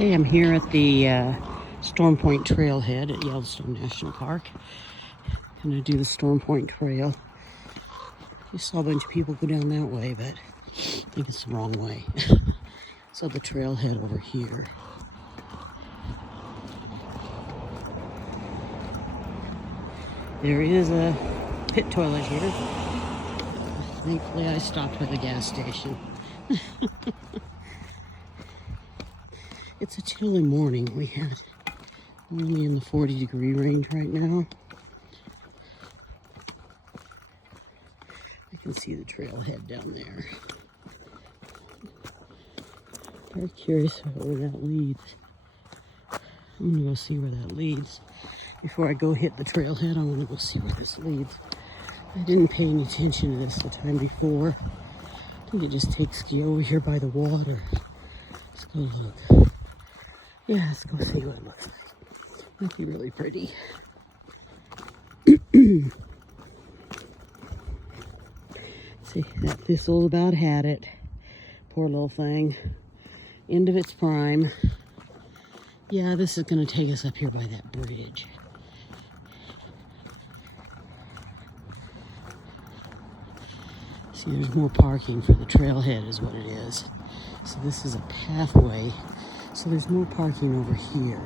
Okay, I'm here at the Storm Point Trailhead at Yellowstone National Park. I'm gonna do the Storm Point Trail. Just saw a bunch of people go down that way, but I think it's the wrong way. So the trailhead over here. There is a pit toilet here. Thankfully, I stopped at the gas station. It's a chilly morning. We had only in the 40-degree range right now. I can see the trailhead down there. Very curious about where that leads. I'm gonna go see where that leads. Before I go hit the trailhead, I want to go see where this leads. I didn't pay any attention to this the time before. I think it just takes you over here by the water. Let's go look. Yeah, let's go see what it looks like. Might be really pretty. See, that thistle about had it. Poor little thing. End of its prime. Yeah, this is going to take us up here by that bridge. See, there's more parking for the trailhead is what it is. So this is a pathway. So there's more parking over here.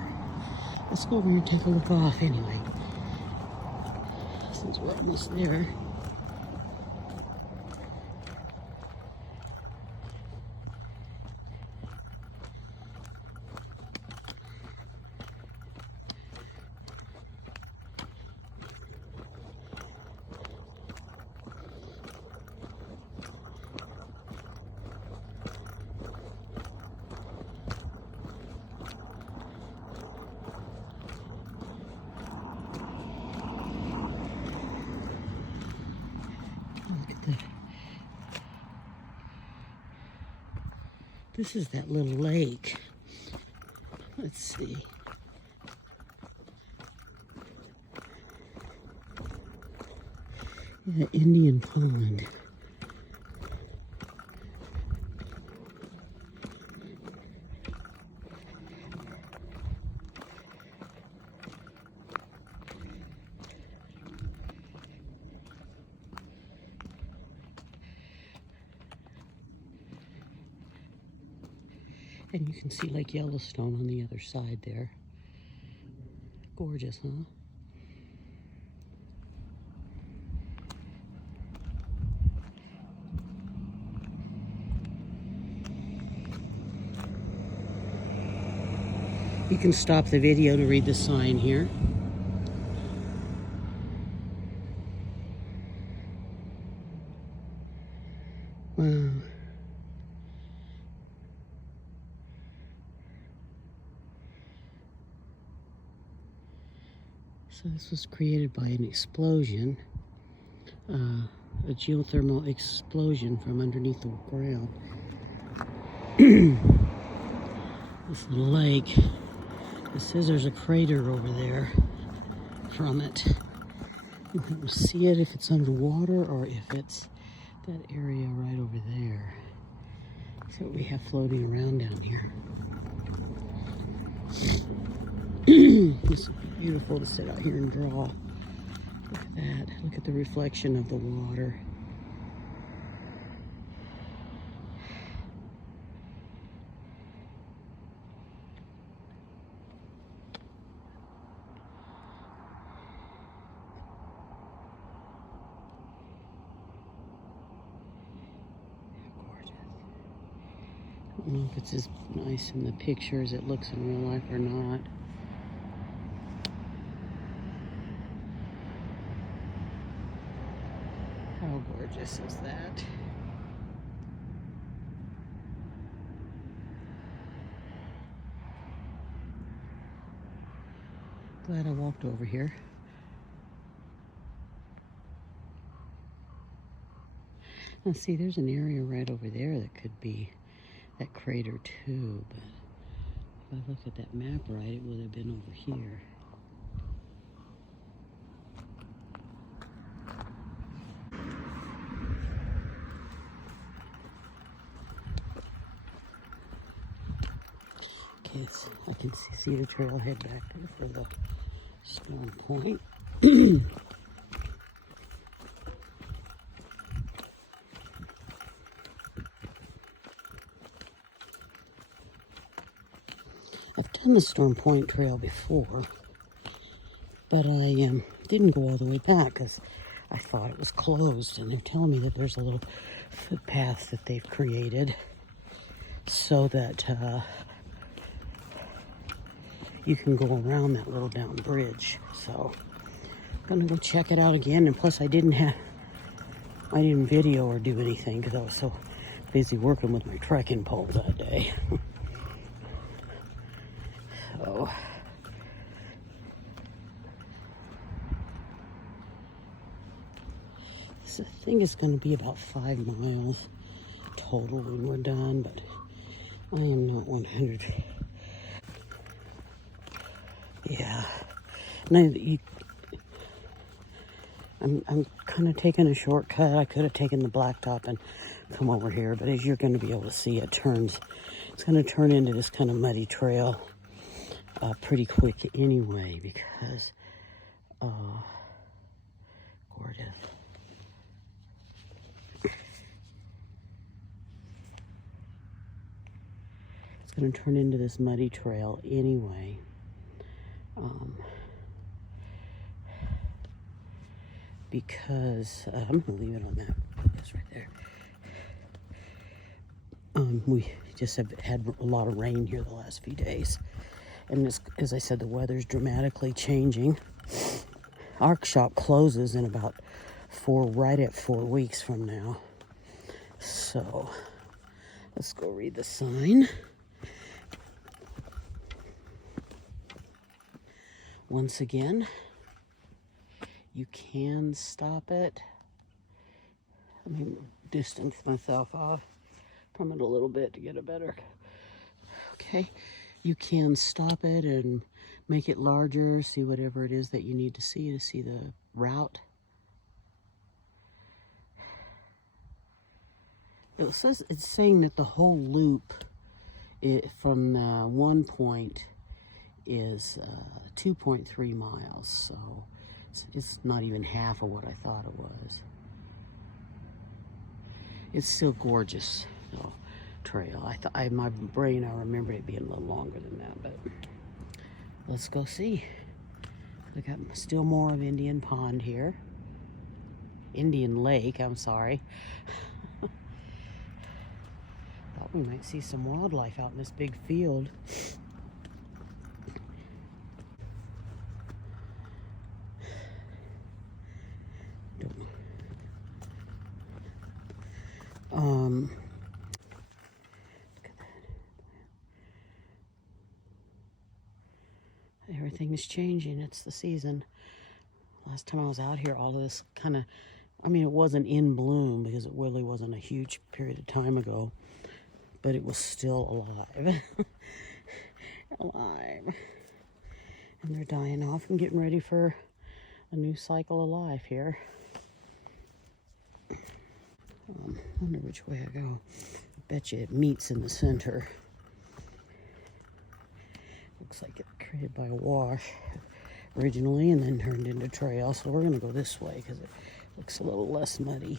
Let's go over here and take a look off anyway. Since we're almost there. This is that little lake. Let's see. Yeah, Indian Pond. And you can see Lake Yellowstone on the other side there. Gorgeous, huh? You can stop the video to read the sign here. Wow. So this was created by an explosion, a geothermal explosion from underneath the ground. This little lake, it says there's a crater over there from it. You can see it if it's underwater or if it's that area right over there. That's what we have floating around down here. It's beautiful to sit out here and draw. Look at that. Look at the reflection of the water. Gorgeous. I don't know if it's as nice in the picture as it looks in real life or not. How gorgeous is that? Glad I walked over here. Now see, there's an area right over there that could be that crater too, but if I look at that map right, it would have been over here. Okay, I can see the trailhead back there for the storm point. I've done the Storm Point Trail before, but I didn't go all the way back because I thought it was closed, and they're telling me that there's a little footpath that they've created so that you can go around that little down bridge. So I'm gonna go check it out again. And plus I didn't video or do anything because I was so busy working with my trekking poles that day. So this thing is going to be about 5 miles total when we're done, but I am not 100. Yeah. Now I'm kind of taking a shortcut. I could have taken the blacktop and come over here, but as you're going to be able to see, it's going to turn into this kind of muddy trail pretty quick anyway, because gorgeous. It's going to turn into this muddy trail anyway. Because I'm going to leave it on that. That's right there. We just have had a lot of rain here the last few days. And as I said, the weather's dramatically changing. Our shop closes in about right at 4 weeks from now. So let's go read the sign. Once again, you can stop it. Let me distance myself off from it a little bit to get a better. Okay, you can stop it and make it larger, see whatever it is that you need to see the route. It's saying that the whole loop from the one point is 2.3 miles, so it's not even half of what I thought it was. It's still gorgeous, though, trail. My brain, I remembered it being a little longer than that, but let's go see. We got still more of Indian Pond here. Indian Lake, I'm sorry. Thought we might see some wildlife out in this big field. Look at that. Everything is changing. It's the season. Last time I was out here, all of this kind of, it wasn't in bloom because it really wasn't a huge period of time ago, but it was still alive. Alive. And they're dying off and getting ready for a new cycle of life here. Wonder which way I go. I bet you it meets in the center. Looks like it created by a wash originally and then turned into trail. So we're gonna go this way because it looks a little less muddy.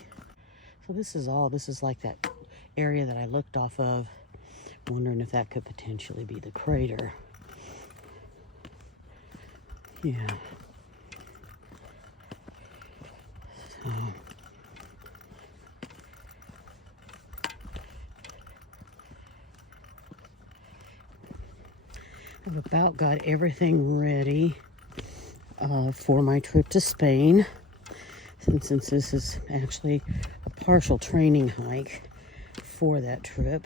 So this is like that area that I looked off of, wondering if that could potentially be the crater. Yeah. So I've about got everything ready for my trip to Spain. Since this is actually a partial training hike for that trip.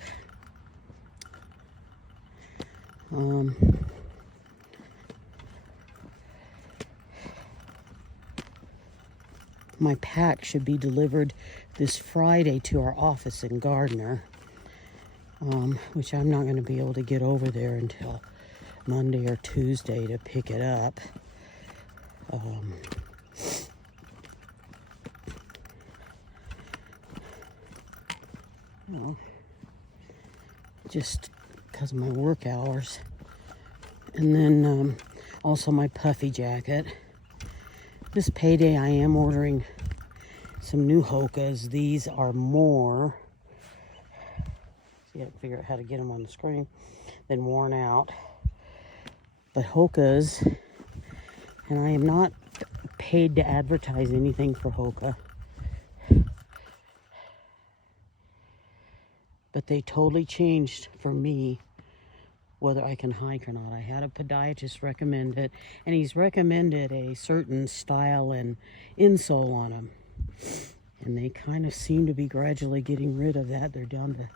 My pack should be delivered this Friday to our office in Gardner, which I'm not going to be able to get over there until Monday or Tuesday to pick it up. Just because of my work hours. And then also my puffy jacket. This payday I am ordering some new Hokas. These are more, see, I have to figure out how to get them on the screen, than worn out. But Hokas, and I am not paid to advertise anything for Hoka. But they totally changed for me whether I can hike or not. I had a podiatrist recommend it, and he's recommended a certain style and insole on them. And they kind of seem to be gradually getting rid of that. They're down to,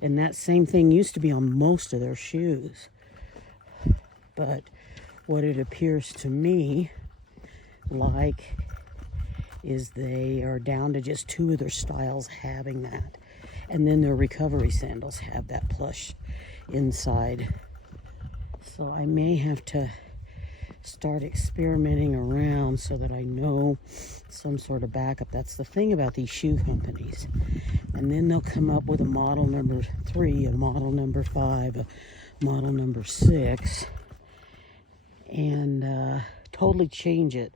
and that same thing used to be on most of their shoes. But what it appears to me like is they are down to just 2 of their styles having that. And then their recovery sandals have that plush inside. So I may have to start experimenting around so that I know some sort of backup. That's the thing about these shoe companies. And then they'll come up with a model number 3, a model number 5, a model number 6, and totally change it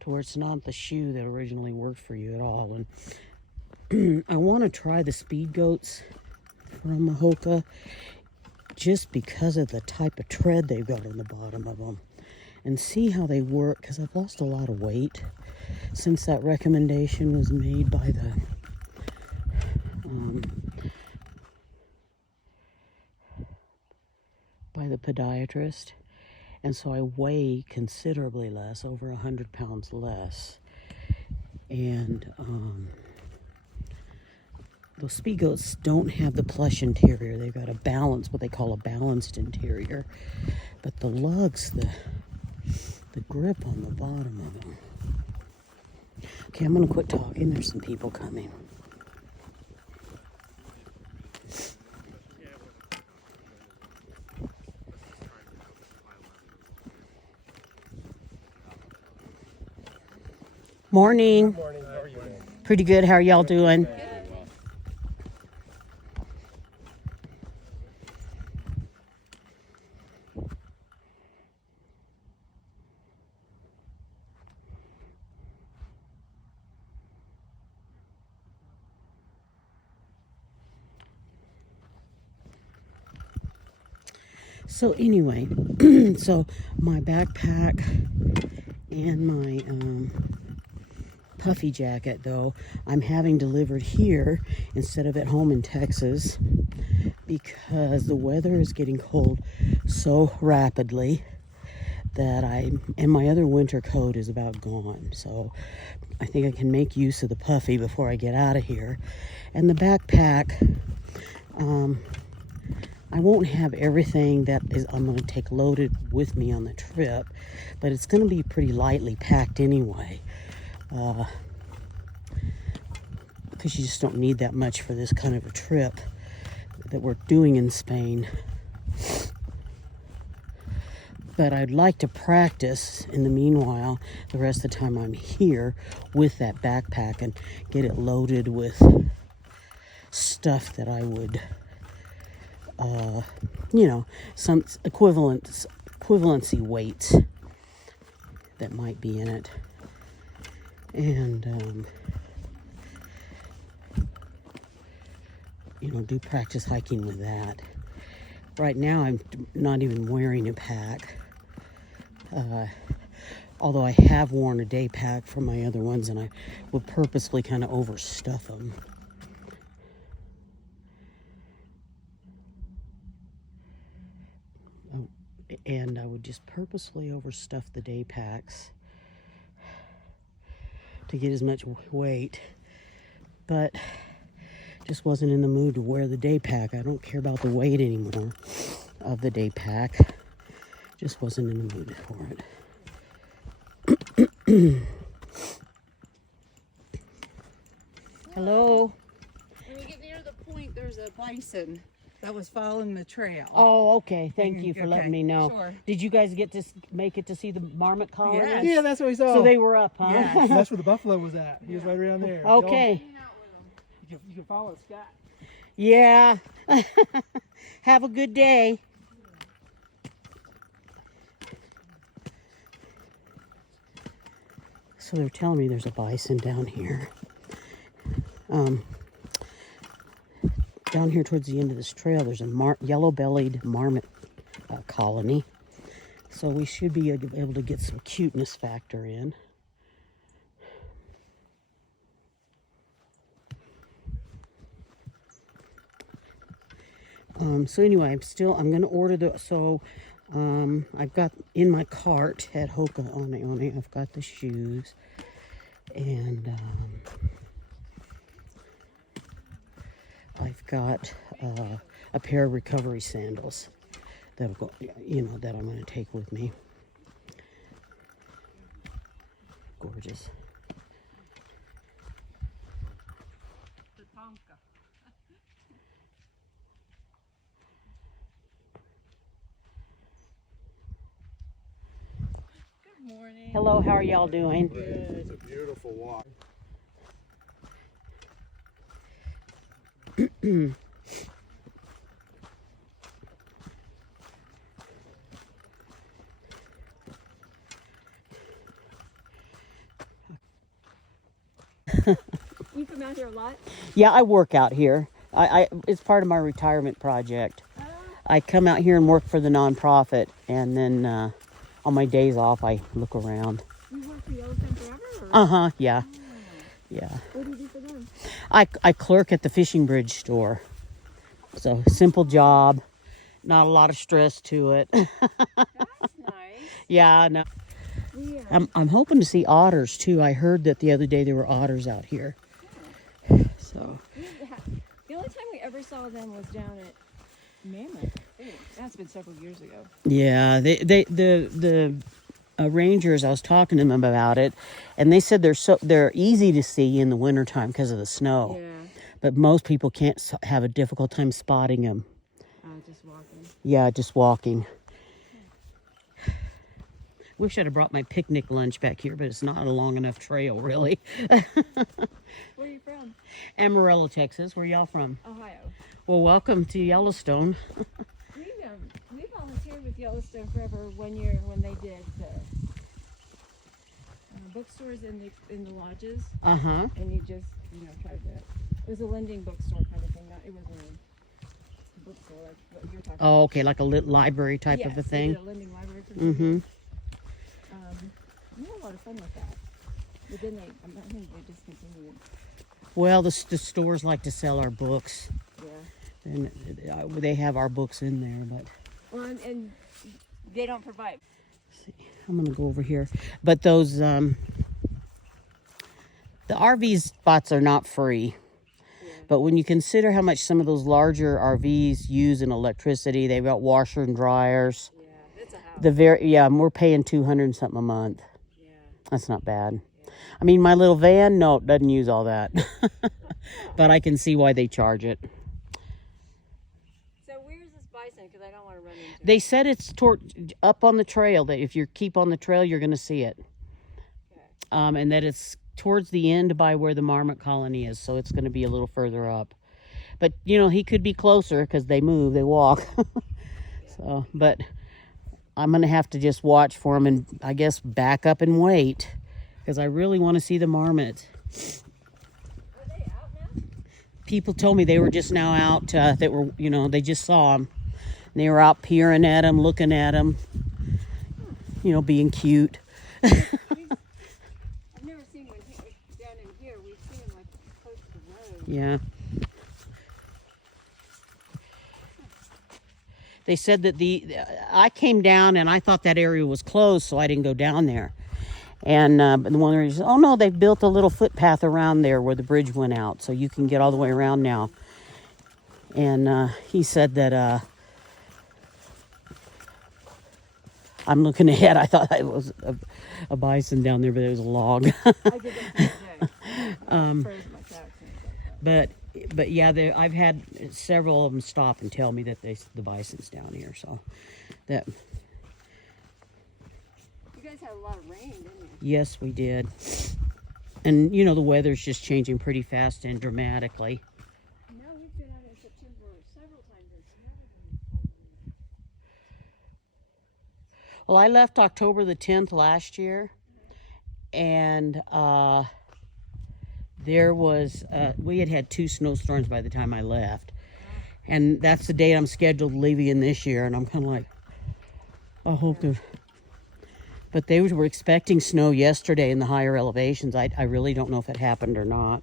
to where it's not the shoe that originally worked for you at all. And I want to try the Speed Goats from Hoka just because of the type of tread they've got on the bottom of them, and see how they work, because I've lost a lot of weight since that recommendation was made by the podiatrist. And so I weigh considerably less, over 100 pounds less. And those Speed Goats don't have the plush interior. They've got a balance, what they call a balanced interior. But the lugs, the grip on the bottom of them. Okay, I'm going to quit talking. There's some people coming. Morning. Good morning. How are you? Pretty good. How are y'all doing? So anyway, so my backpack and my puffy jacket, though, I'm having delivered here instead of at home in Texas, because the weather is getting cold so rapidly that and my other winter coat is about gone. So I think I can make use of the puffy before I get out of here. And the backpack, I won't have everything that I'm going to take loaded with me on the trip, but it's going to be pretty lightly packed anyway, because you just don't need that much for this kind of a trip that we're doing in Spain. But I'd like to practice in the meanwhile, the rest of the time I'm here, with that backpack and get it loaded with stuff that I would, some equivalency weights that might be in it. And, do practice hiking with that. Right now, I'm not even wearing a pack. Although I have worn a day pack for my other ones, and I would purposely kind of overstuff them. And I would just purposely overstuff the day packs to get as much weight, but just wasn't in the mood to wear the day pack. I don't care about the weight anymore of the day pack. Just wasn't in the mood for it. Hello? When we get near the point, there's a bison that was following the trail. Oh, okay. Thank you for letting me know. Sure. Did you guys get to make it to see the marmot colony? Yes. Yeah, that's what we saw. So they were up, huh? Yeah. That's where the buffalo was at. He was right around there. Okay. You can follow Scott. Yeah. Have a good day. So they're telling me there's a bison down here. Down here towards the end of this trail, there's a yellow-bellied marmot colony. So we should be able to get some cuteness factor in. So anyway, I'm going to order I've got in my cart at Hoka One, I've got the shoes and I've got a pair of recovery sandals that that I'm going to take with me. Gorgeous. Good morning. Hello, how are y'all doing? It's a beautiful walk. You come out here a lot? Yeah, I work out here. It's part of my retirement project. I come out here and work for the nonprofit, and then on my days off, I look around. You work for Yellowstone forever? Or? Yeah. Yeah. What do you do for them? I clerk at the fishing bridge store. So, simple job. Not a lot of stress to it. That's nice. Yeah, no. Yeah. I'm hoping to see otters, too. I heard that the other day there were otters out here. So. The only time we ever saw them was down at Mammoth. That's been several years ago. Yeah, the rangers, I was talking to them about it, and they said they're easy to see in the wintertime because of the snow. Yeah. But most people can't have a difficult time spotting them. Just walking. Yeah, just walking. Wish I'd have brought my picnic lunch back here, but it's not a long enough trail, really. Where are you from? Amarillo, Texas. Where y'all from? Ohio. Well, welcome to Yellowstone. We volunteered with Yellowstone Forever one year when they did the bookstores in the lodges, Uh-huh. and you just tried to. It was a lending bookstore kind of thing. It wasn't a bookstore like what you're talking about. Oh, okay, like a lit library type of a Yes, they thing. did a lending library for me. Mm-hmm. We had a lot of fun with that. But then I think they discontinued. Well, the stores like to sell our books, Yeah. and they have our books in there, but... Well, and they don't provide. I'm gonna go over here, but those the RV spots are not free. Yeah. But when you consider how much some of those larger RVs use in electricity, they've got washer and dryers. Yeah, that's a house. We're paying $200 and something a month. Yeah. That's not bad. I mean, my little van, no, it doesn't use all that. But I can see why they charge it. So where's this bison? Because I don't want to run into They it. said it's up on the trail, that if you keep on the trail, you're going to see it. Okay. And that it's towards the end by where the marmot colony is, so it's going to be a little further up. But, he could be closer because they move, they walk. So, but I'm going to have to just watch for them and, I guess, back up and wait because I really want to see the marmot. Are they out now? People told me they were just now out, that were, they just saw them. And they were out peering at them, looking at them, being cute. I've never seen one down in here. We've seen them like close to the road. Yeah. They said that I came down and I thought that area was closed, so I didn't go down there. And the one where he said, oh no, they've built a little footpath around there where the bridge went out, so you can get all the way around now. And he said that I'm looking ahead. I thought it was a bison down there, but it was a log. I did that the other day. Froze my tracks and stuff. But yeah, I've had several of them stop and tell me that the bison's down here. So that. You guys had a lot of rain, didn't you? Yes, we did. And the weather's just changing pretty fast and dramatically. No, we've been out in September several times. It's never been cold. Well, I left October the 10th last year, and there was we had 2 snowstorms by the time I left, and that's the day I'm scheduled to leave in this year. And I'm kind of like, I hope to. But they were expecting snow yesterday in the higher elevations. I really don't know if it happened or not.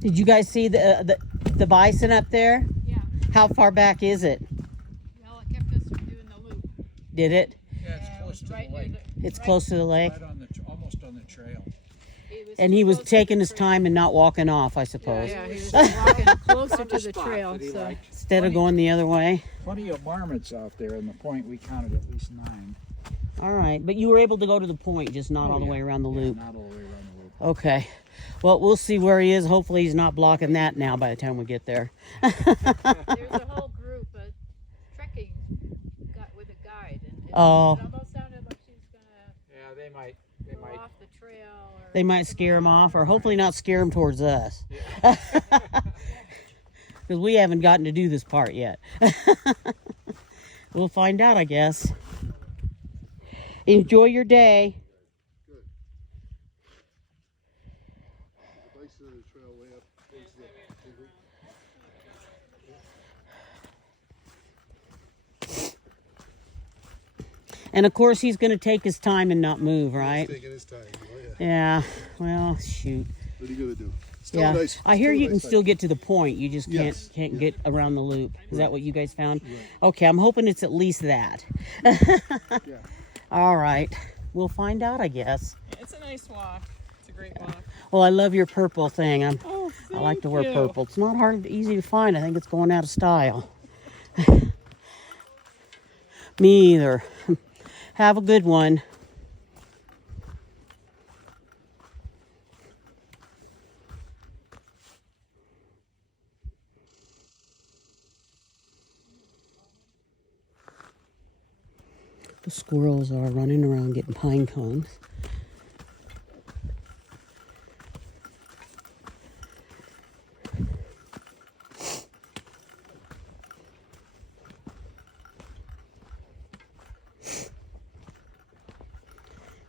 Did you guys see the bison up there? Yeah. How far back is it? Well, it kept us from doing the loop. Did it? Yeah, it's close to the lake. It's close to the lake. Right on the, almost on the trail. And he was taking his time and not walking off, I suppose. Yeah, he was walking closer to the trail. So Instead of going the other way. Plenty of marmots out there, and the point we counted at least 9. All right, but you were able to go to the point, just not all the yeah. way around the Yeah, loop. not all the way around the loop. Okay. Well, we'll see where he is. Hopefully he's not blocking that now by the time we get there. there's a whole group of trekking with a guide, and it almost sounded like she was gonna Yeah, they might. go off the trail. Or They might scare him off, or hopefully not scare him towards us. Because we haven't gotten to do this part yet. We'll find out, I guess. Enjoy your day. And of course, he's going to take his time and not move, right? He's taking his time. Oh, yeah. Yeah. Well, shoot. What are you gonna do? Still Yeah. nice. I hear you can nice still get to the point. You just Yes. can't get around the loop. Is that what you guys found? Okay. I'm hoping it's at least that. Yeah. All right. We'll find out, I guess. It's a nice walk. It's a great walk. Well, I love your purple thing. I like to thank wear you. purple. It's not hard, easy to find. I think it's going out of style. Me either. Have a good one. The squirrels are running around getting pine cones.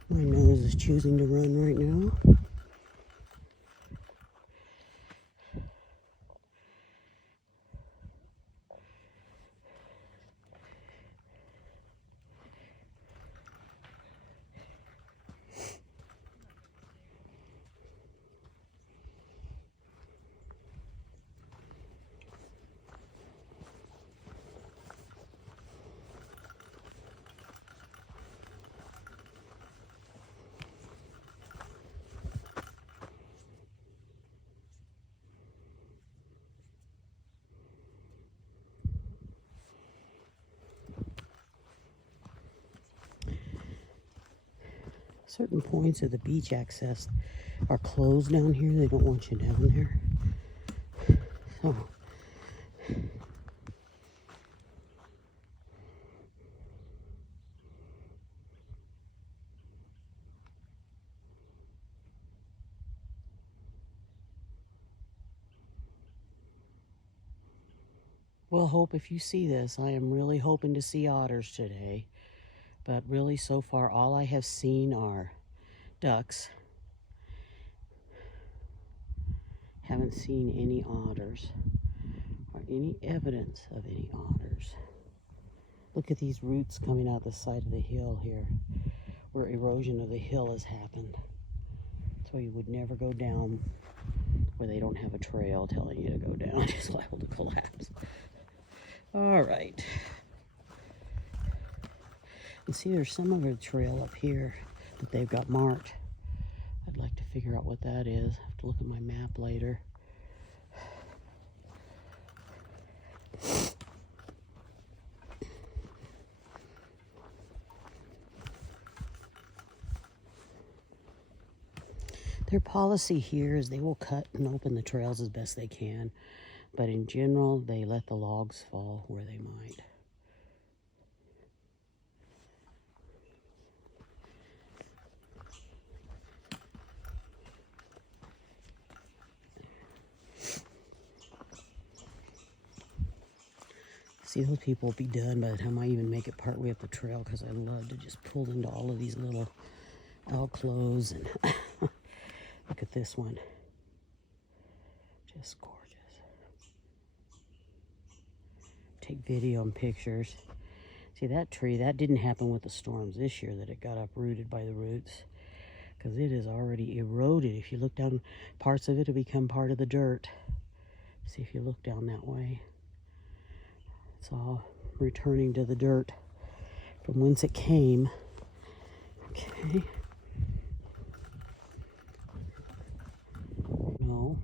My nose is choosing to run right now. Certain points of the beach access are closed down here. They don't want you down there. So, well, Hope, if you see this, I am really hoping to see otters today. But really, so far, all I have seen are ducks. Haven't seen any otters or any evidence of any otters. Look at these roots coming out the side of the hill here, where erosion of the hill has happened. So you would never go down where they don't have a trail telling you to go down. It's liable to collapse. All right. And see, there's some other trail up here that they've got marked. I'd like to figure out what that is. I have to look at my map later. Their policy here is they will cut and open the trails as best they can, but in general, they let the logs fall where they might. See, those people will be done by the time I even make it partway up the trail, because I love to just pull into all of these little alcoves. And look at this one. Just gorgeous. Take video and pictures. See, that tree, that didn't happen with the storms this year, that it got uprooted by the roots, because it is already eroded. If you look down, parts of it have become part of the dirt. See, if you look down that way, it's all returning to the dirt from whence it came. Okay. No,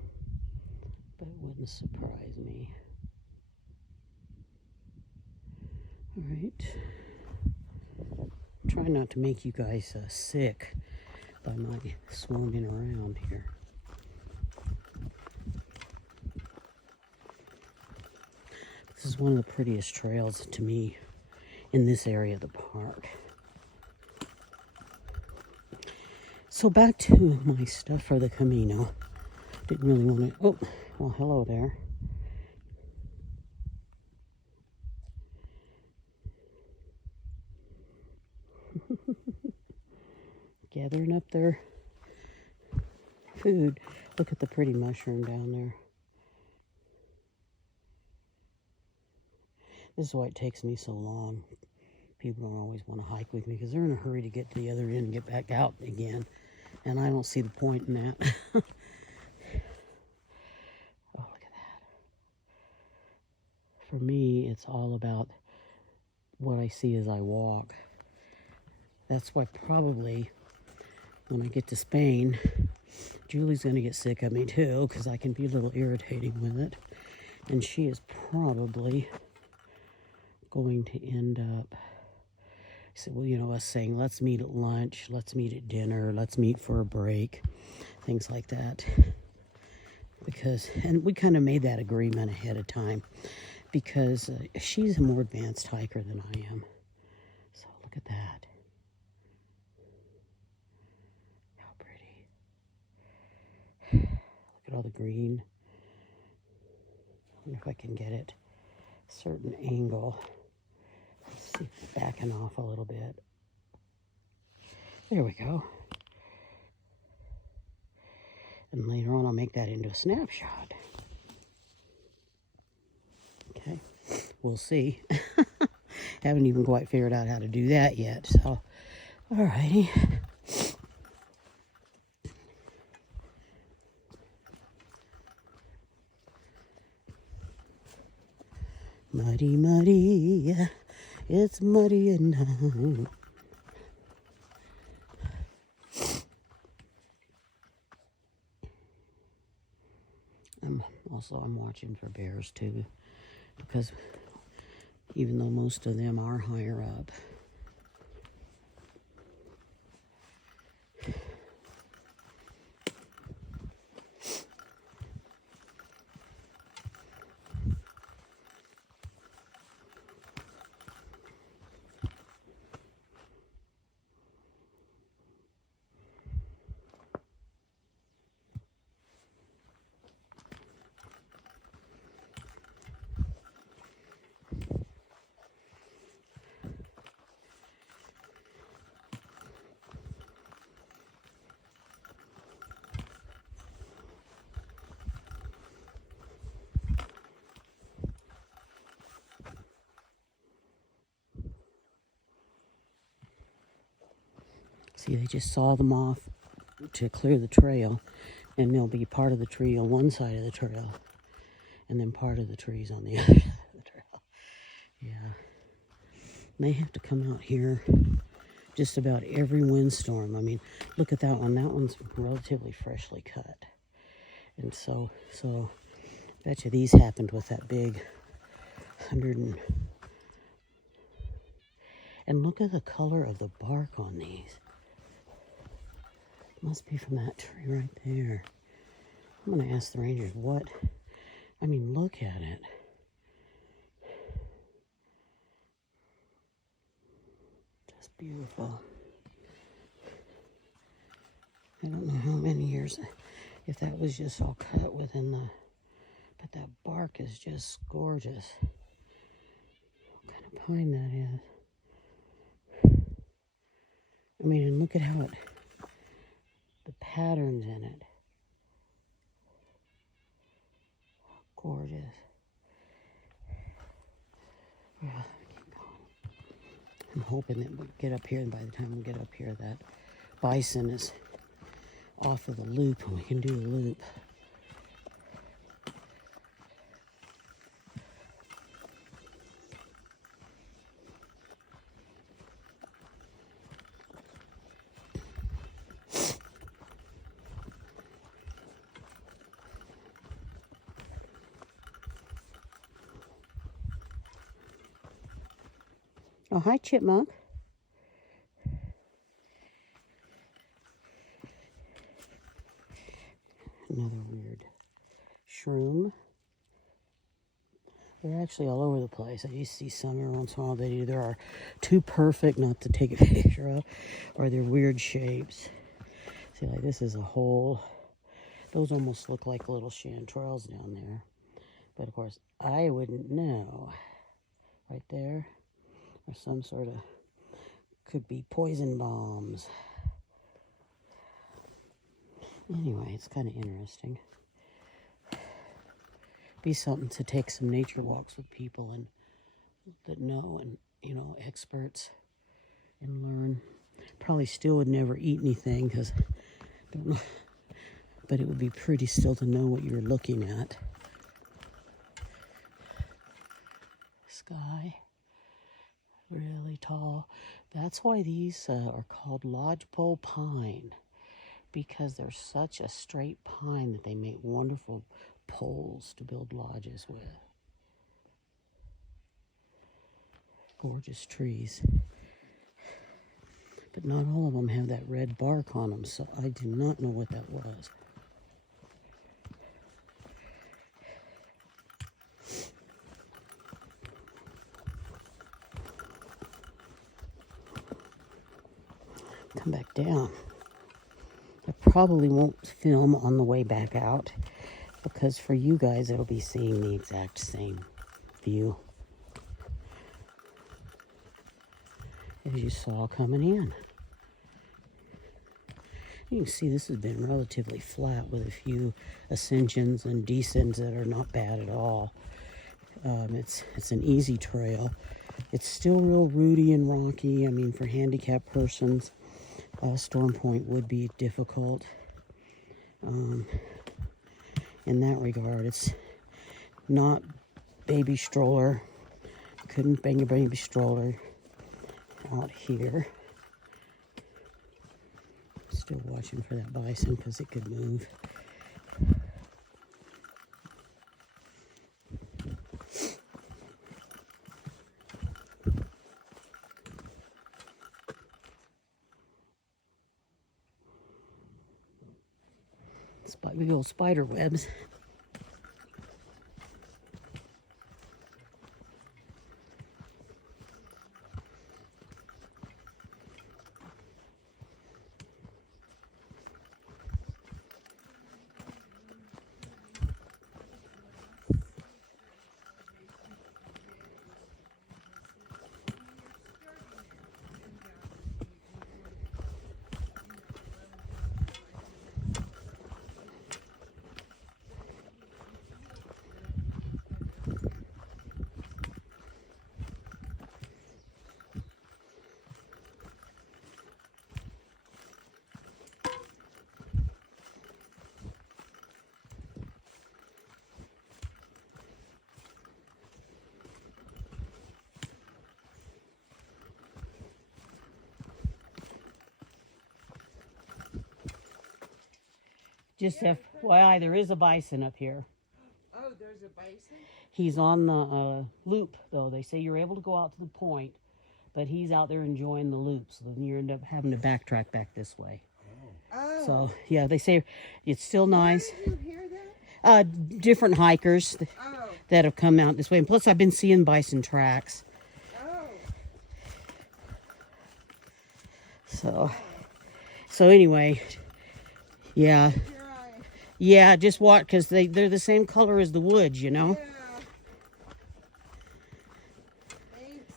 but it wouldn't surprise me. All right. Try not to make you guys sick by my swarming around here. This is one of the prettiest trails to me in this area of the park. So back to my stuff for the Camino. Didn't really want to, oh, well, hello there. Gathering up their food. Look at the pretty mushroom down there. This is why it takes me so long. People don't always want to hike with me because they're in a hurry to get to the other end and get back out again. And I don't see the point in that. Oh, look at that. For me, it's all about what I see as I walk. That's why probably when I get to Spain, Julie's going to get sick of me too, because I can be a little irritating with it. And she is probably going to end up, so, well, you know, us saying, let's meet at lunch, let's meet at dinner, let's meet for a break, things like that. Because, and we kind of made that agreement ahead of time, because she's a more advanced hiker than I am. So look at that. How pretty. Look at all the green. I wonder if I can get it a certain angle. Let's see, backing off a little bit. There we go. And later on, I'll make that into a snapshot. Okay, we'll see. Haven't even quite figured out how to do that yet. So, alrighty. Muddy, muddy, it's muddy at night. I'm watching for bears too, because even though most of them are higher up, see, they just saw them off to clear the trail, and they'll be part of the tree on one side of the trail, and then part of the trees on the other side of the trail. Yeah. They have to come out here just about every windstorm. I mean, look at that one. That one's relatively freshly cut. And so bet you these happened with that big 100 and look at the color of the bark on these. Must be from that tree right there. I'm gonna ask the rangers what, I mean, look at it. Just beautiful. I don't know how many years, if that was just all cut within the, but that bark is just gorgeous. What kind of pine that is. I mean, and look at how it, the patterns in it. Gorgeous. Well, keep going. I'm hoping that we'll get up here, and by the time we get up here, that bison is off of the loop and we can do the loop. Oh, hi, chipmunk. Another weird shroom. They're actually all over the place. I used to see some every once in a while that either are too perfect not to take a picture of, or they're weird shapes. See, like this is a hole. Those almost look like little chanterelles down there. But of course, I wouldn't know. Right there, or some sort of, could be poison bombs. Anyway, it's kind of interesting. Be something to take some nature walks with people and that know and, you know, experts, and learn. Probably still would never eat anything because I don't know, but it would be pretty still to know what you're looking at. Sky, really tall. That's why these are called lodgepole pine, because they're such a straight pine that they make wonderful poles to build lodges with. Gorgeous trees. But not all of them have that red bark on them, so I do not know what that was. Come back down. I probably won't film on the way back out because for you guys it'll be seeing the exact same view as you saw coming in. You can see this has been relatively flat with a few ascensions and descents that are not bad at all. It's an easy trail. It's still real rooty and rocky. I mean, for handicapped persons, Storm Point would be difficult. In that regard, it's not baby stroller. Couldn't bring a baby stroller out here. Still watching for that bison because it could move. Big old spider webs. Just FYI, there is a bison up here. Oh, there's a bison? He's on the loop, though. They say you're able to go out to the point, but he's out there enjoying the loop, so then you end up having to backtrack back this way. Oh. So, yeah, they say it's still nice. Where did you hear that? Different hikers Oh. that have come out this way. And plus, I've been seeing bison tracks. Oh. So anyway, yeah. Your eye. Yeah, just watch, because they're the same color as the woods, you know? Yeah. Thanks.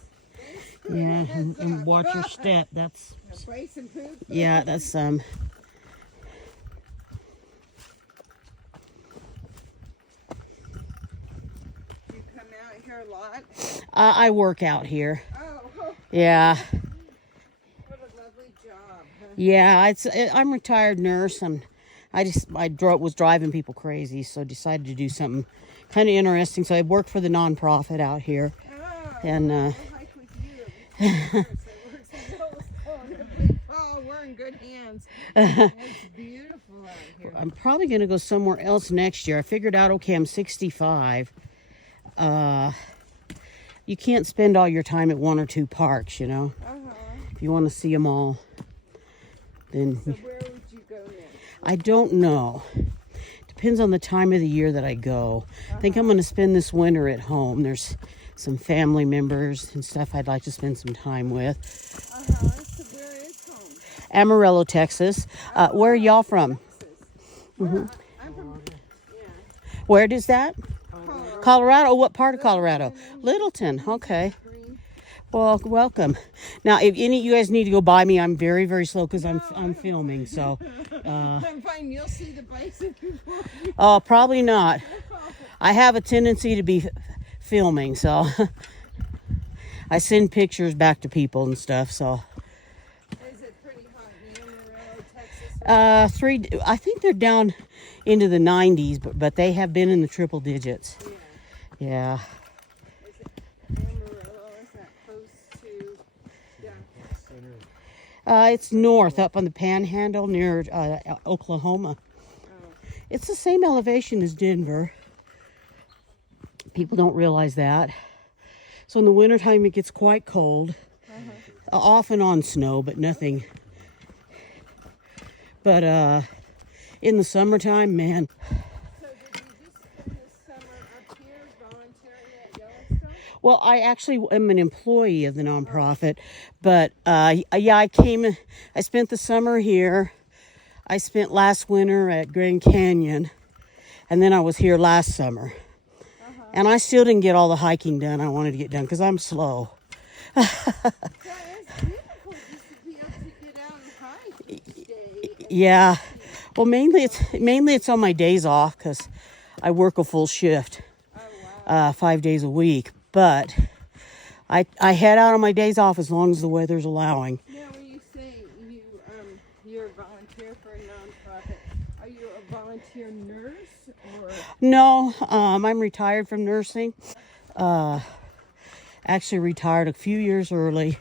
Yeah, and watch your step. That's, Bison poop. yeah, that's, You come out here a lot? I work out here. Oh. Yeah. What a lovely job. Huh? Yeah, I'm a retired nurse. I was driving people crazy, so decided to do something kind of interesting. So I work for the nonprofit out here, Oh. and I'll hike with you. That works in Yellowstone. If we fall, we're in good hands. It's beautiful out here. I'm probably gonna go somewhere else next year. I figured out, okay, I'm 65. You can't spend all your time at one or two parks, you know. If you want to see them all, then So where would you go next? I don't know. Depends on the time of the year that I go. I think I'm going to spend this winter at home. There's some family members and stuff I'd like to spend some time with. So where is home? Amarillo, Texas. Where are y'all from? I'm from, Where is that? Colorado. Colorado. Oh, what part of Colorado? Littleton. Okay. Well, welcome. Now, if any of you guys need to go by me, I'm very, very slow because I'm filming. So, I'm fine. You'll see the bison before you. oh, probably not. I have a tendency to be filming, so I send pictures back to people and stuff. So, Is it pretty hot in Amarillo, Texas? I think they're down into the 90s, but they have been in the triple digits. Yeah. Amarillo, is that close to? Yeah. It's north up on the Panhandle near Oklahoma. It's the same elevation as Denver. People don't realize that. So in the wintertime, it gets quite cold. Off and on snow, but nothing. But in the summertime, man. So did you just spend this summer up here volunteering at Yellowstone? Well, I actually am an employee of the nonprofit, but yeah, I spent the summer here. I spent last winter at Grand Canyon, and then I was here last summer. And I still didn't get all the hiking done I wanted to get done because I'm slow. Yeah, it's beautiful just to be able to get out and hike each day. Yeah. Well, mainly it's on my days off because I work a full shift, 5 days a week. But I head out on my days off as long as the weather's allowing. Now, when you say you're a volunteer for a nonprofit, are you a volunteer nurse or? No, I'm retired from nursing. Actually retired a few years early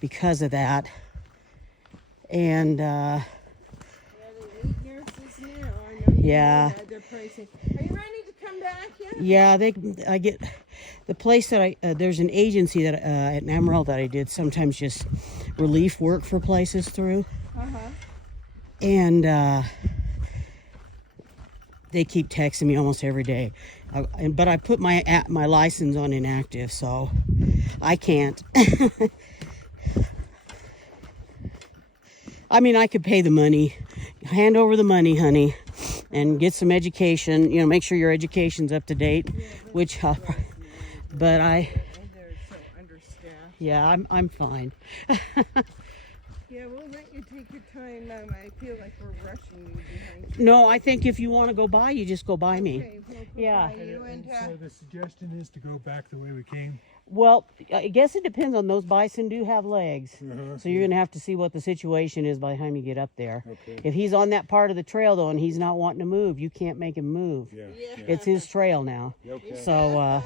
because of that. And Yeah, they need nurses now. I know. Yeah. They're pricing. Are you ready to come back yet? yeah, I get the place that there's an agency that at Amarillo that I did sometimes just relief work for places through. And they keep texting me almost every day. But I put my license on inactive, so I can't. I mean, I could pay the money, hand over the money, honey, and get some education. You know, make sure your education's up to date, which, but They're so understaffed. yeah, I'm fine. Yeah, we'll let you take your time. I feel like we're rushing you behind. No, I think if you want to go by, you just go by me. Okay, we'll go Yeah. by you and So the suggestion is to go back the way we came. Well, I guess it depends on those bison do have legs. So you're going to have to see what the situation is by the time you get up there. Okay. If he's on that part of the trail, though, and he's not wanting to move, you can't make him move. Yeah. It's his trail now. Okay. So,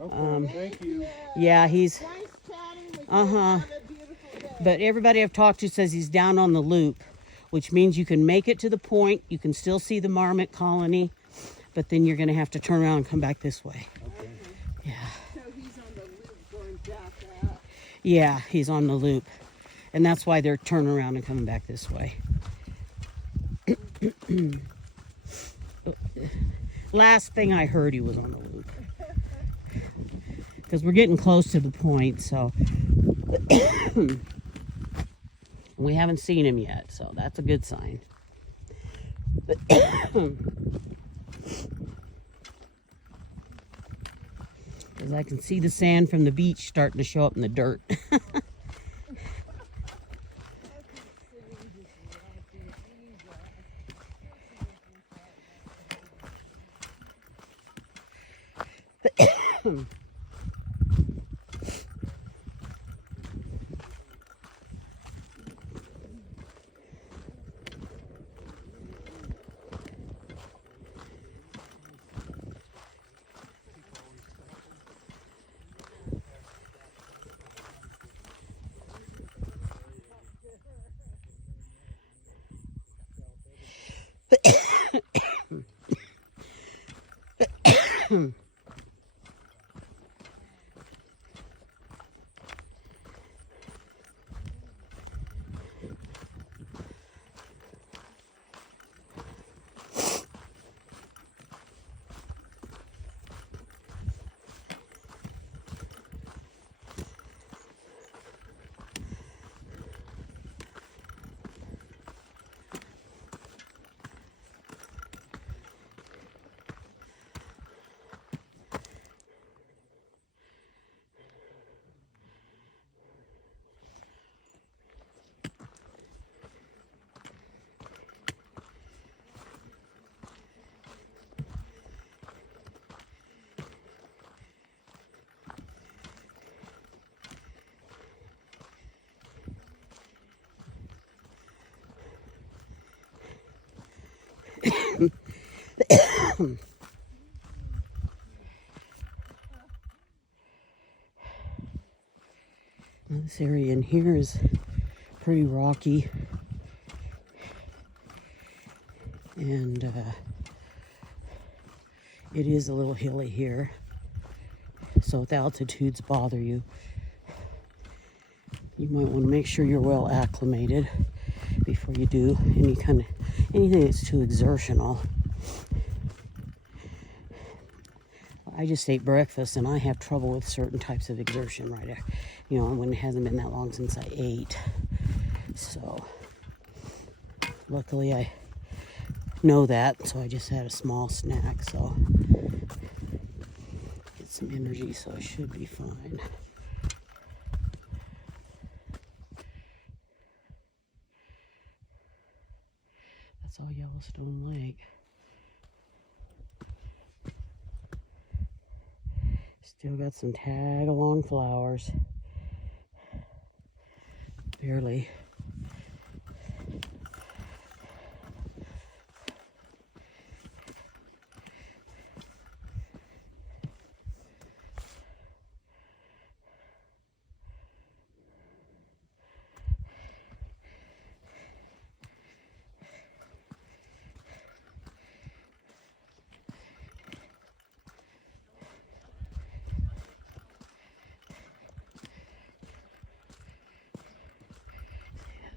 Okay. Thank you. yeah, he's... nice chatting with you. Uh-huh. Have a beautiful day. But everybody I've talked to says he's down on the loop, which means you can make it to the point. You can still see the marmot colony, but then you're going to have to turn around and come back this way. Okay. Yeah. So he's on the loop going back up. Yeah, he's on the loop. And that's why they're turning around and coming back this way. Last thing I heard, he was on the loop. Because we're getting close to the point, so we haven't seen him yet, so that's a good sign. Because I can see the sand from the beach starting to show up in the dirt. This area in here is pretty rocky, and it is a little hilly here, so if the altitudes bother you, you might want to make sure you're well acclimated before you do anything that's too exertional. I just ate breakfast and I have trouble with certain types of exertion right there. You know, when it hasn't been that long since I ate. So, luckily I know that, so I just had a small snack, so get some energy, so I should be fine. That's all Yellowstone Lake. Still got some tag-along flowers. Barely.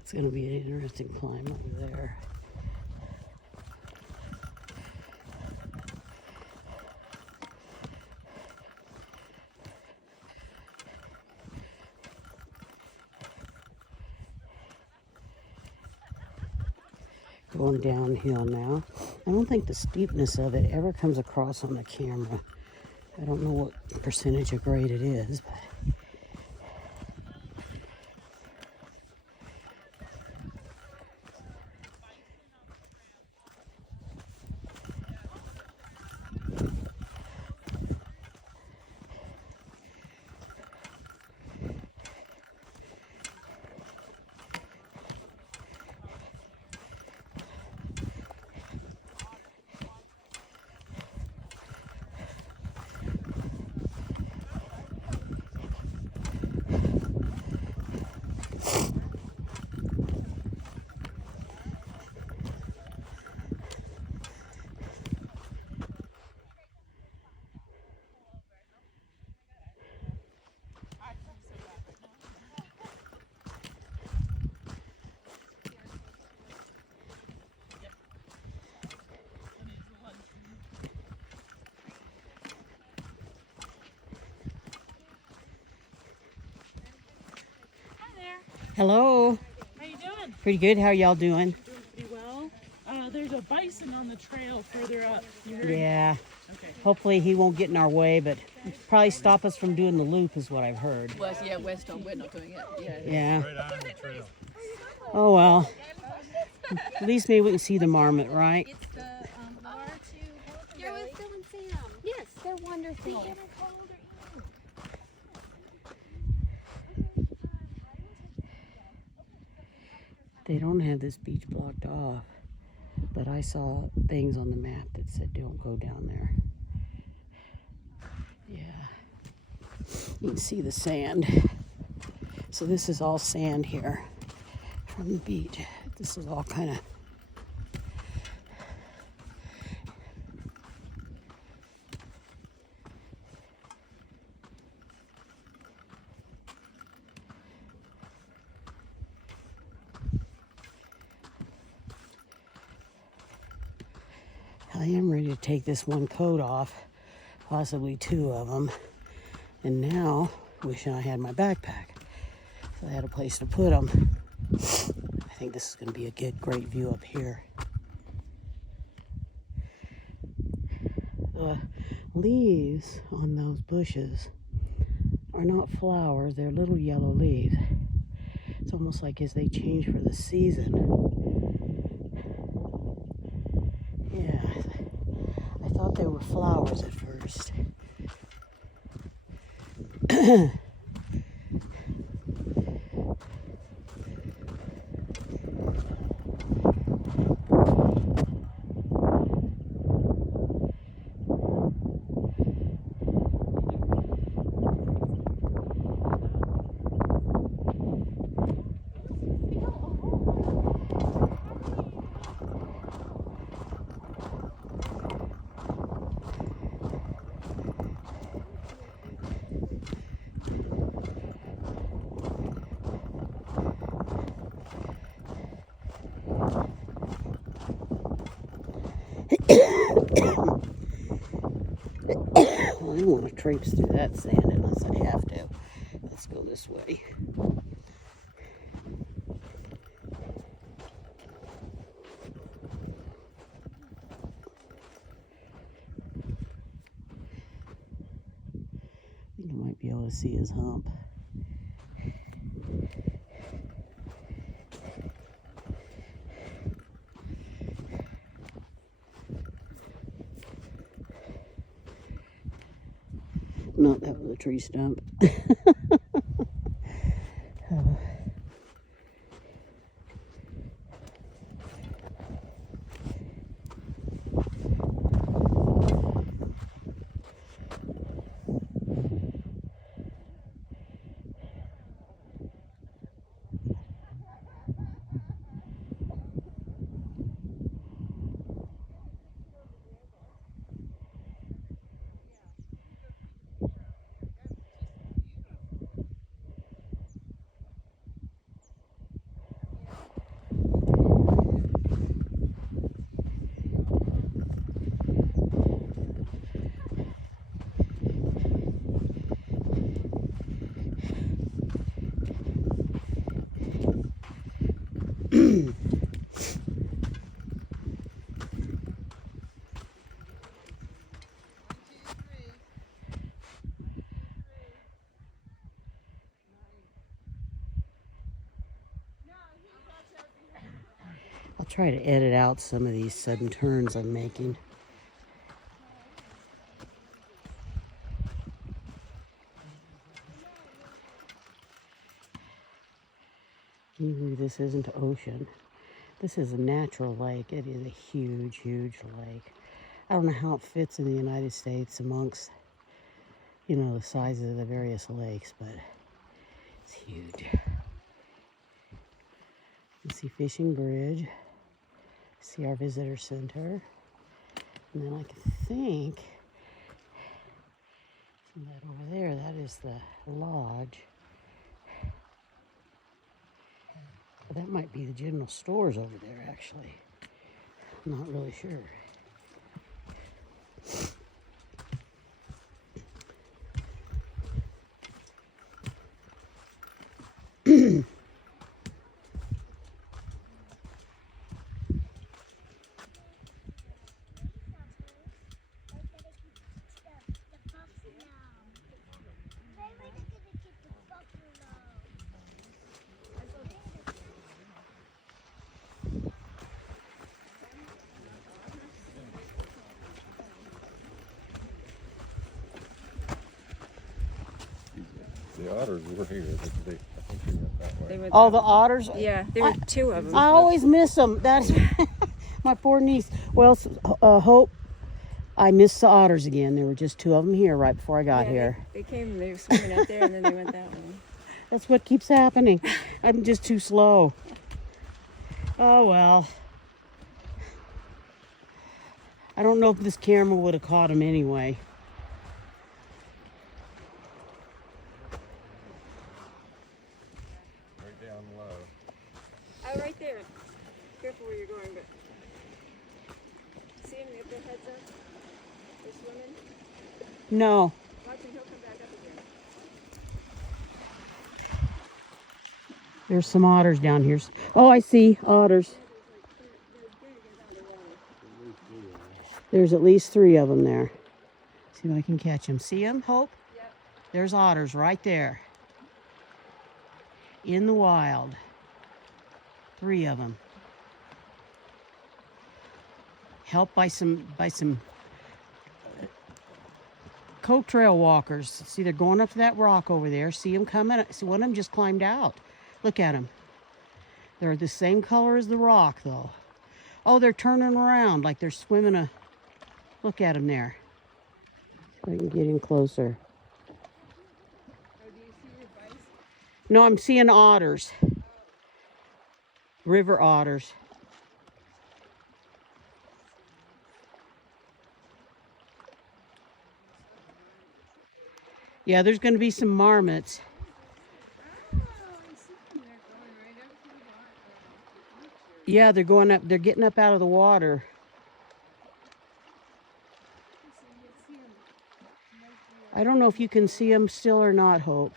It's going to be an interesting climb over there. Going downhill now. I don't think the steepness of it ever comes across on the camera. I don't know what percentage of grade it is, but Hello. How you doing? Pretty good. How y'all doing? Doing pretty well. There's a bison on the trail further up. You heard? Yeah. Okay. Hopefully he won't get in our way, but probably stop us from doing the loop is what I've heard. West, yeah, west on, we're not doing it. Yeah. Yeah. Right on the trail. Oh well. At least maybe we can see the marmot, right? It's the R2. You're with Phil and Sam. Yes, they're wonderful. They don't have this beach blocked off, but I saw things on the map that said don't go down there. Yeah. You can see the sand. So this is all sand here from the beach. This is all kind of I am ready to take this one coat off, possibly two of them. And now, wishing I had my backpack. So I had a place to put them. I think this is going to be a good, great view up here. The leaves on those bushes are not flowers, they're little yellow leaves. It's almost like as they change for the season. Yeah, I thought they were flowers at first. Well, I don't want to traipse through that sand unless I have to. Let's go this way. I think I might be able to see his hump. No, that was a tree stump. I'll try to edit out some of these sudden turns I'm making. Usually this isn't ocean. This is a natural lake. It is a huge, huge lake. I don't know how it fits in the United States amongst, you know, the sizes of the various lakes, but it's huge. You see Fishing Bridge. See our visitor center. And then I can think, see that over there, that is the lodge. But that might be the general stores over there, actually. I'm not really sure. The otters were here, but I think they went that way. They were Oh, the otters? Yeah, there were two of them. I always miss them. That's my poor niece. Well, Hope, I missed the otters again. There were just two of them here right before I got here. They came, they were swimming out there, and then they went that way. That's what keeps happening. I'm just too slow. Oh, well. I don't know if this camera would have caught him anyway. Right down low. Oh, right there. Careful where you're going, but see them get their heads up? They're swimming. No. Watch him, he'll come back up again. There's some otters down here. Oh, I see otters. There's at least 3 of them there. See if I can catch them. See them, Hope? Yep. There's otters right there. In the wild. 3 of them. Helped by some coat trail walkers. See, they're going up to that rock over there. See them coming. See, one of them just climbed out. Look at them. They're the same color as the rock, though. Oh, they're turning around like they're swimming a... Look at them there. So I can get in closer. Oh, do you see your bison? No, I'm seeing otters. River otters. Yeah, there's going to be some marmots. Yeah, they're going up. They're getting up out of the water. I don't know if you can see them still or not, Hope.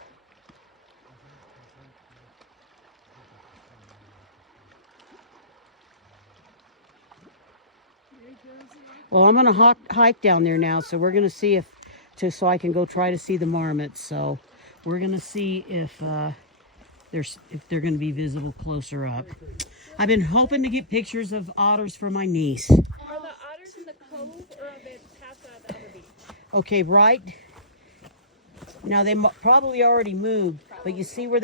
Well, I'm going to hike down there now, so we're going to see so I can go try to see the marmots. So we're going to see if they're going to be visible closer up. I've been hoping to get pictures of otters for my niece. Are the otters in the cove or are they past the other beach? Okay, right. Now they probably already moved, but you see where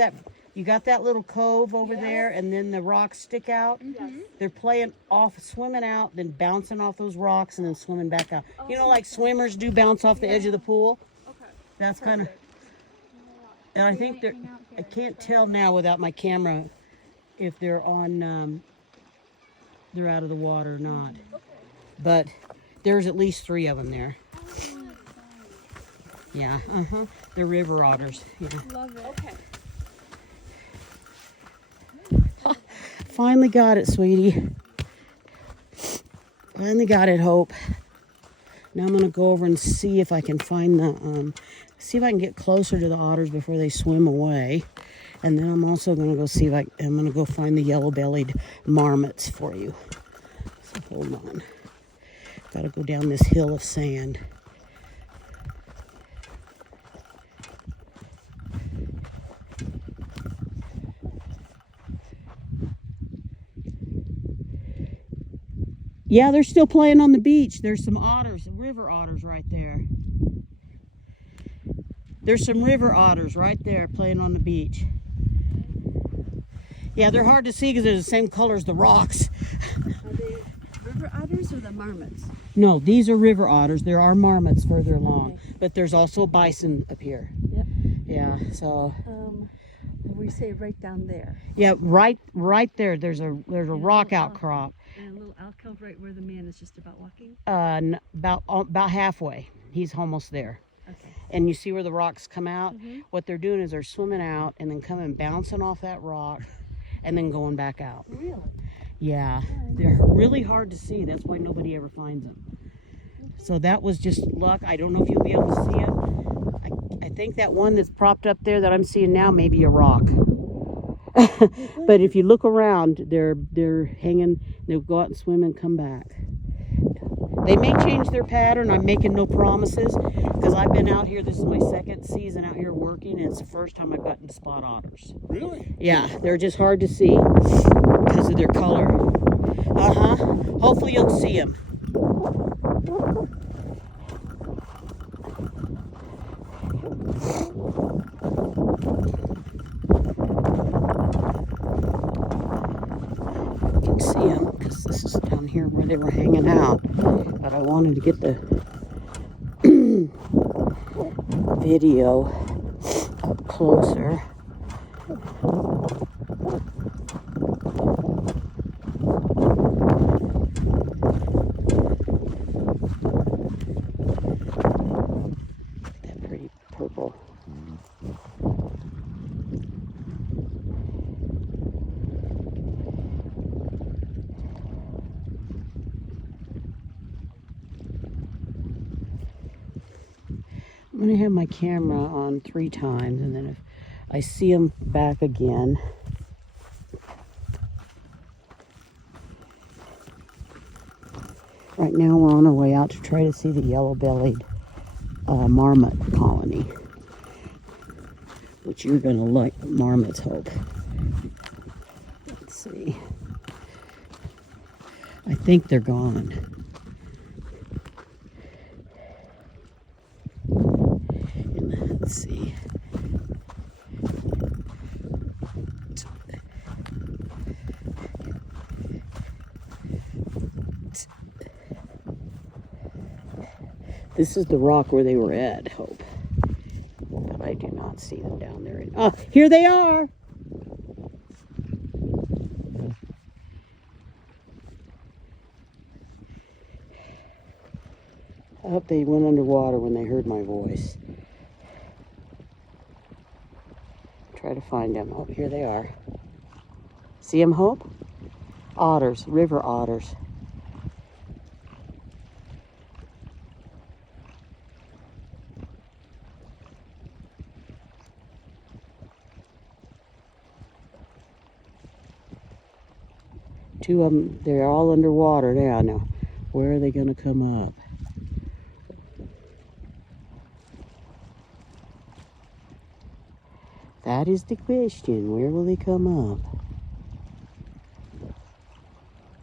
you got that little cove over there, and then the rocks stick out. Mm-hmm. They're playing off, swimming out, then bouncing off those rocks, and then swimming back out. You know, like swimmers do, bounce off the edge of the pool. Okay. That's kind of. And I think I can't tell now without my camera if they're on. They're out of the water or not. But there's at least 3 of them there. Yeah, they're river otters. Yeah. Love it. Okay. Finally got it, sweetie. Finally got it, Hope. Now I'm gonna go over and see if I can find see if I can get closer to the otters before they swim away. And then I'm also gonna go see if I'm gonna go find the yellow-bellied marmots for you. So hold on. Gotta go down this hill of sand. Yeah, they're still playing on the beach. There's some otters, river otters right there. There's some river otters right there playing on the beach. Yeah, they're hard to see because they're the same color as the rocks. Are they river otters or the marmots? No, these are river otters. There are marmots further along, but there's also a bison up here. Yep. Yeah, so. We say right down there. Yeah, right there. There's a rock outcrop. And a little alcove right where the man is just about walking. About halfway. He's almost there. Okay. And you see where the rocks come out? What they're doing is they're swimming out and then coming bouncing off that rock and then going back out. Really? Yeah, they're really hard to see. That's why nobody ever finds them. So that was just luck. I don't know if you'll be able to see them. I think that one that's propped up there that I'm seeing now may be a rock. But if you look around, they're hanging. They'll go out and swim and come back. They may change their pattern. I'm making no promises because I've been out here. This is my 2nd season out here working, and it's the first time I've gotten to spot otters. Really? Yeah, they're just hard to see because of their color. Hopefully you'll see them. here where they were hanging out, but I wanted to get the video up closer. That pretty purple. I'm going to have my camera on 3 times, and then if I see them back again, right now we're on our way out to try to see the yellow-bellied marmot colony, which you're going to like, marmots, Hope. Let's see. I think they're gone. Let's see. This is the rock where they were at, Hope. But I do not see them down there. Oh, here they are! I hope they went underwater when they heard my voice. Try to find them. Oh, here they are. See them, Hope? Otters, river otters. Two of them, they're all underwater now. Now, where are they going to come up? That is the question. Where will they come up?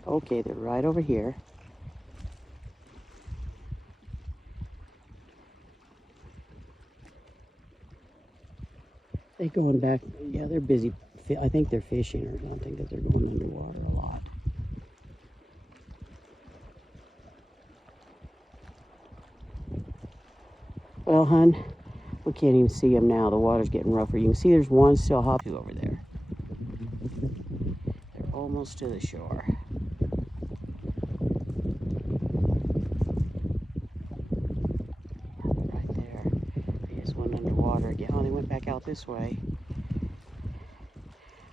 Okay, they're right over here. They're going back. Yeah, they're busy. I think they're fishing or something because they're going underwater a lot. Well, hon, we can't even see them now. The water's getting rougher. You can see there's one still hopping over there. They're almost to the shore. Right there. They just went underwater again. Oh, they went back out this way.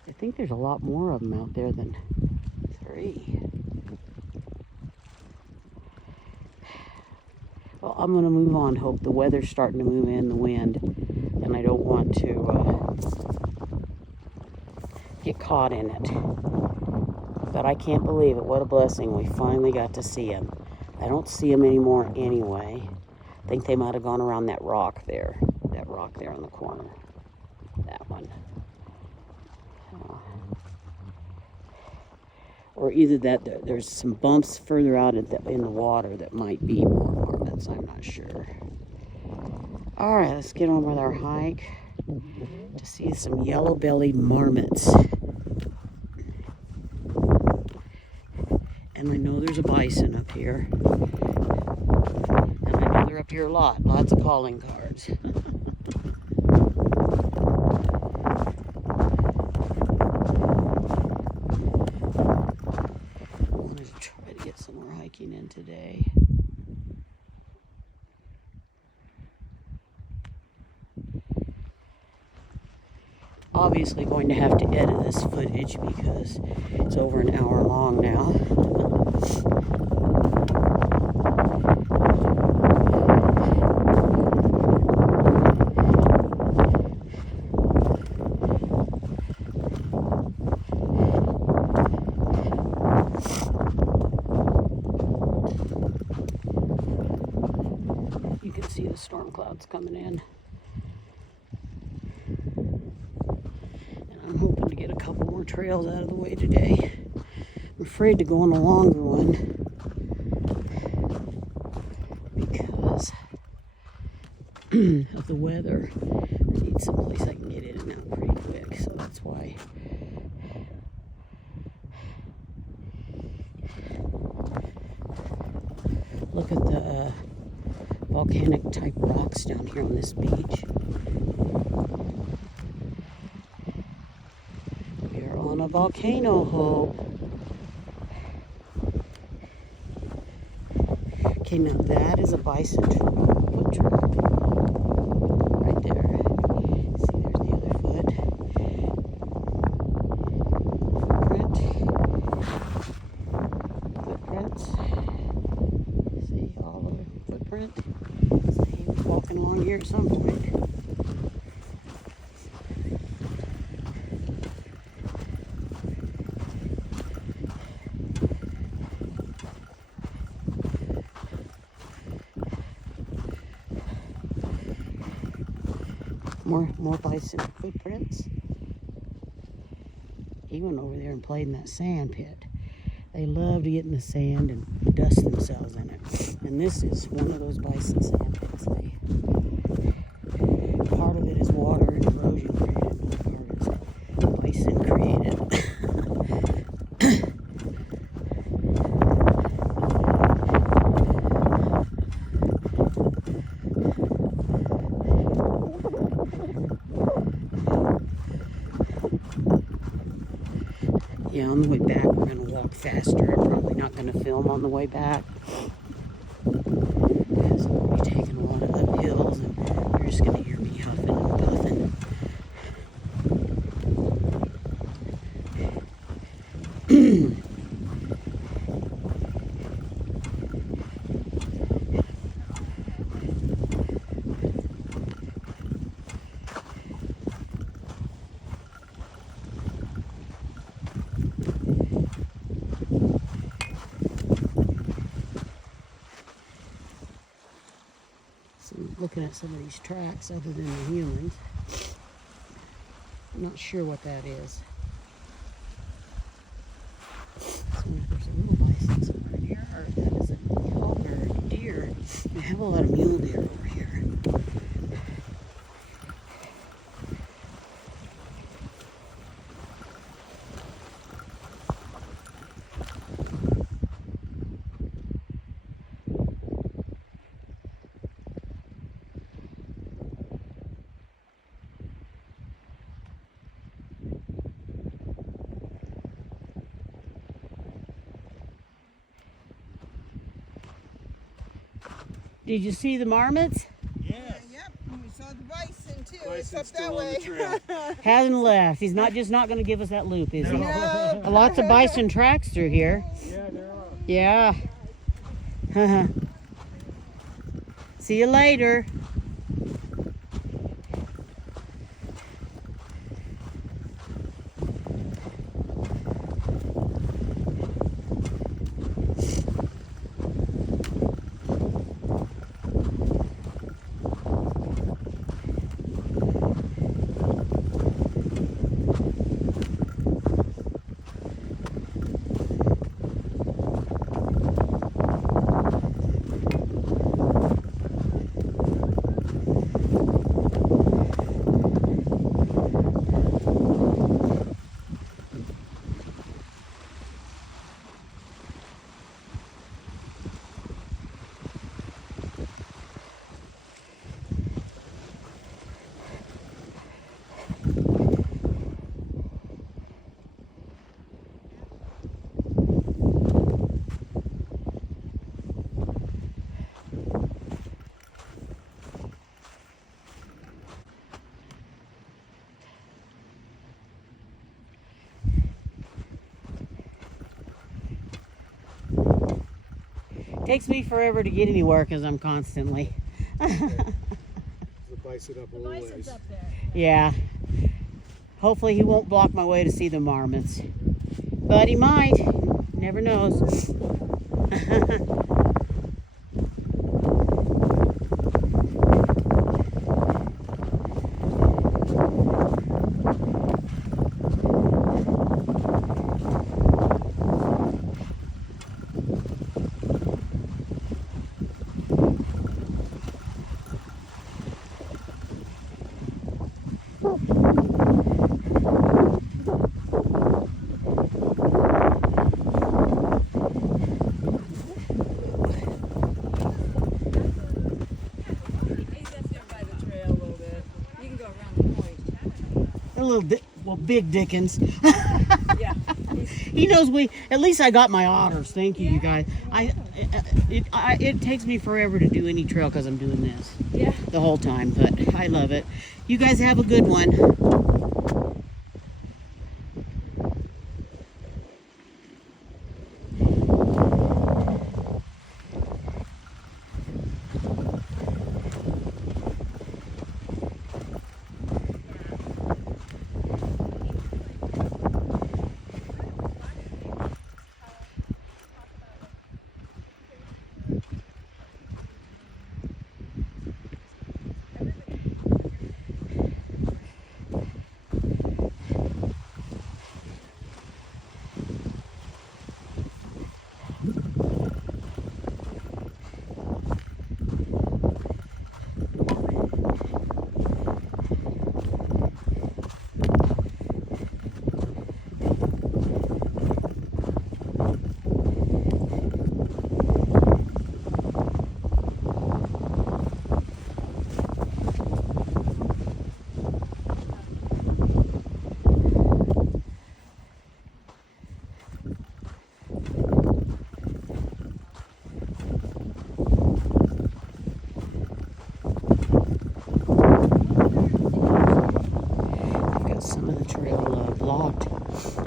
I think there's a lot more of them out there than 3. Well, I'm going to move on, Hope. The weather's starting to move in, the wind, and I don't want to get caught in it. But I can't believe it. What a blessing. We finally got to see them. I don't see them anymore anyway. I think they might have gone around that rock there. That rock there in the corner. That one. Or either that, there's some bumps further out in the water that might be more marmots. I'm not sure. All right, let's get on with our hike to see some yellow-bellied marmots. And I know there's a bison up here. And I know they're up here a lot. Lots of calling cards. In today. Obviously going to have to edit this footage because it's over an hour long now. Storm clouds coming in, and I'm hoping to get a couple more trails out of the way today. I'm afraid to go on a longer one because of the weather. I need someplace I can get in and out pretty quick, so that's why. volcanic type rocks down here on this beach. We are on a volcano, Hope. Okay, now that is a bison foot track. Right there. See, there's the other foot. Footprints. See, all of the footprint. So he was walking along here at some point. More bison footprints. He went over there and played in that sand pit. They love to get in the sand and dust themselves in it. And this is one of those bison sand pits. Part of it is water and erosion created, and part is bison created. Yeah, on the way back we're going to walk faster. I'm probably not going to film on the way back. Because we'll be taking a lot of uphills and you're just going to hear me huffing and puffing. Looking at some of these tracks other than the humans. I'm not sure what that is. So there's a little bison somewhere here, or that is a elk or a deer. We have a lot of mule deer over here. Did you see the marmots? Yes. Yep, and we saw the bison too. Bison's It's up still that on the way. trail. Hasn't left. He's not just not going to give us that loop, is he? No. Lots of bison tracks through here. Yeah, there are. Yeah. See you later. Takes me forever to get anywhere because I'm constantly. The bison up a little ways. Up there. Yeah. Hopefully he won't block my way to see the marmots. But he might. Never knows. A little well, big Dickens. Yeah. He knows at least I got my otters. Thank you, you guys. It takes me forever to do any trail because I'm doing this. Yeah. The whole time, but I love it. You guys have a good one.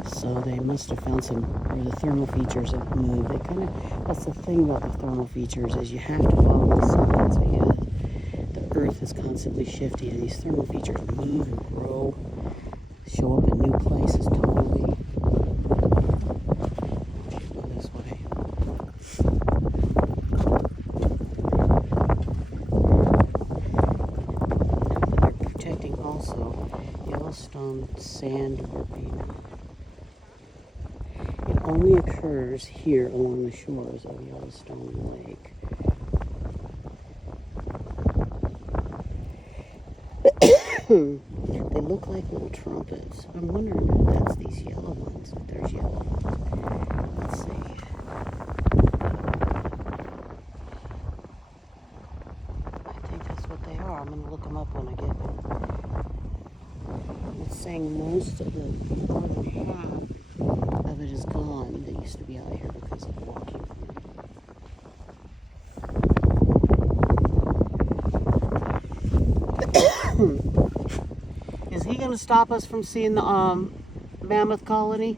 So they must have found some where the thermal features have moved. That's the thing about the thermal features is you have to follow the signs because the earth is constantly shifting and these thermal features move and grow, show up in new places totally. Go this way. But they're protecting also Yellowstone sandworm. Only occurs here along the shores of Yellowstone Lake. They look like little trumpets. I'm wondering if that's these yellow ones. If there's yellow ones. Let's see. I think that's what they are. I'm going to look them up when I get them. It's saying most of the more than half of it is gone. They used to be out here because of walking. Is he going to stop us from seeing the mammoth colony?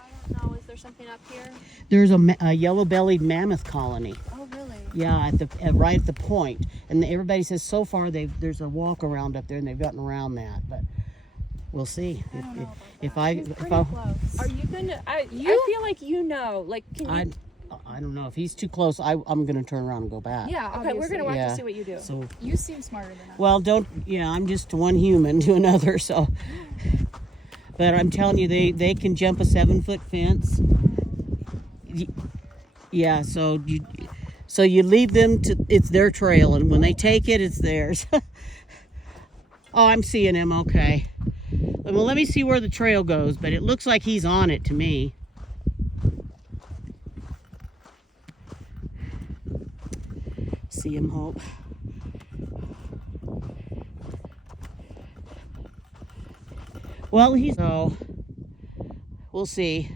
I don't know. Is there something up here? There's a yellow-bellied mammoth colony. Oh, really? Yeah, right at the point. And everybody says so far there's a walk around up there, and they've gotten around that, but. We'll see. If I Are you gonna? I feel like you know. Like, can you? I don't know if he's too close. I'm gonna turn around and go back. Yeah. Okay. We're gonna watch to see what you do. So You seem smarter than us. well, don't. Yeah, I'm just one human to another. So, but I'm telling you, they can jump a 7-foot fence. Yeah. So you leave them to. It's their trail, and when they take it, it's theirs. Oh, I'm seeing him. Okay. Well, let me see where the trail goes, but it looks like he's on it to me. See him, Hope? Well, so we'll see.